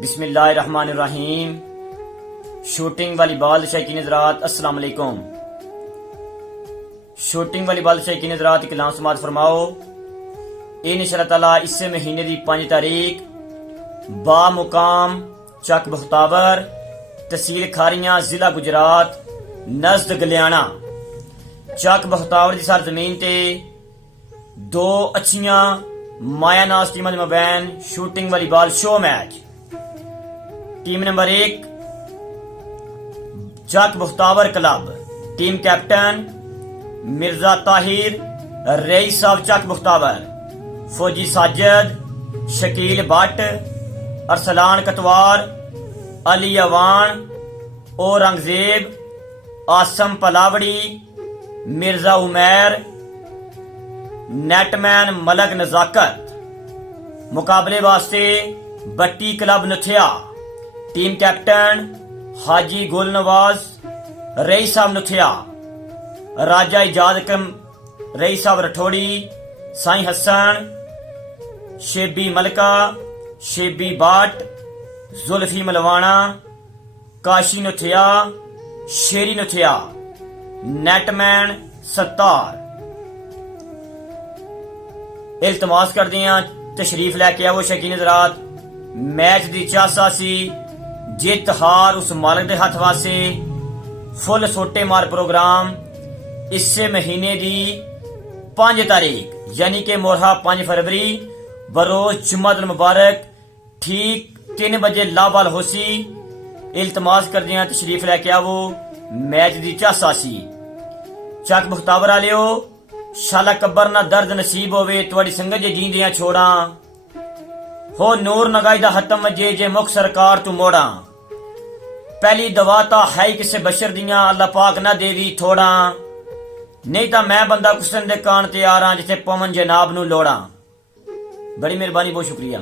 बिस्मिल्लाहिर्रहमानिर्रहीम। शूटिंग वाली बाल शौकीन हज़रात अस्सलाम वालेकुम। शूटिंग वाली बाल शौकीन हज़रात कलाम समात फरमाओ। इंशाअल्लाह ताला इस महीने की 5 तारीख बा मुकाम चक बख्तावर तहसील खारियां जिला गुजरात नज़द गलियाना चक बख्तावर की सरजमीन ते दो अच्छियां माया नाज टीमां दे मबैन शूटिंग वाली ball show match. Team number 1 Chak Bakhtawar club, team captain Mirza Tahir Rais साहब चक बख्तावर, फौजी साजिद, शकील भट्ट, अरसलान कतवार, अली अवान, औरंगजेब, आसम पलावड़ी, मिर्जा उमैर, नेटमैन मलक नजाकत। मुकाबले वास्ते बट्टी क्लब नथिया, टीम कैप्टन हाजी गुल नवाज रईस साहब नथिया, राजा इजाद रईस साहब रठौड़ी, साईं हसन, शेबी मलका, शेबी बाट, जुल्फी मलवाना, काशी नथिया, शेरी नथिया, नेटमैन सत्तार। इल्तमास करते हैं तशरीफ लैके आओ शकीन हज़रात। मैच की चासा सी जित हार उस मालक के हथ वासे। फुल सोटे मार प्रोग्राम इस महीने की 5 तारीख यानी कि मोरहा 5 फरवरी बरोज जुम्मतुल मुबारक ठीक 3 बजे लाबाल होसी। इल्तमास कर दिया तशरीफ लैके आवो। मैच की चासा सी चक बख्तावर आलियो शाला कब्बर ना दर्द नसीब होवे तुहाडी संगत जे जींदियां छोड़ा हो नूर नगाई दा हतम जे जे मुख सरकार तू मोड़ा। पहली दवा ता है किसे बशर दियां अल्लाह पाक ना देवी थोड़ा, नहीं ता मैं बंदा कुसन दे कान ते आ रहा जिथे पवन जनाब नू लोड़ा। बड़ी मेहरबानी, बहुत शुक्रिया।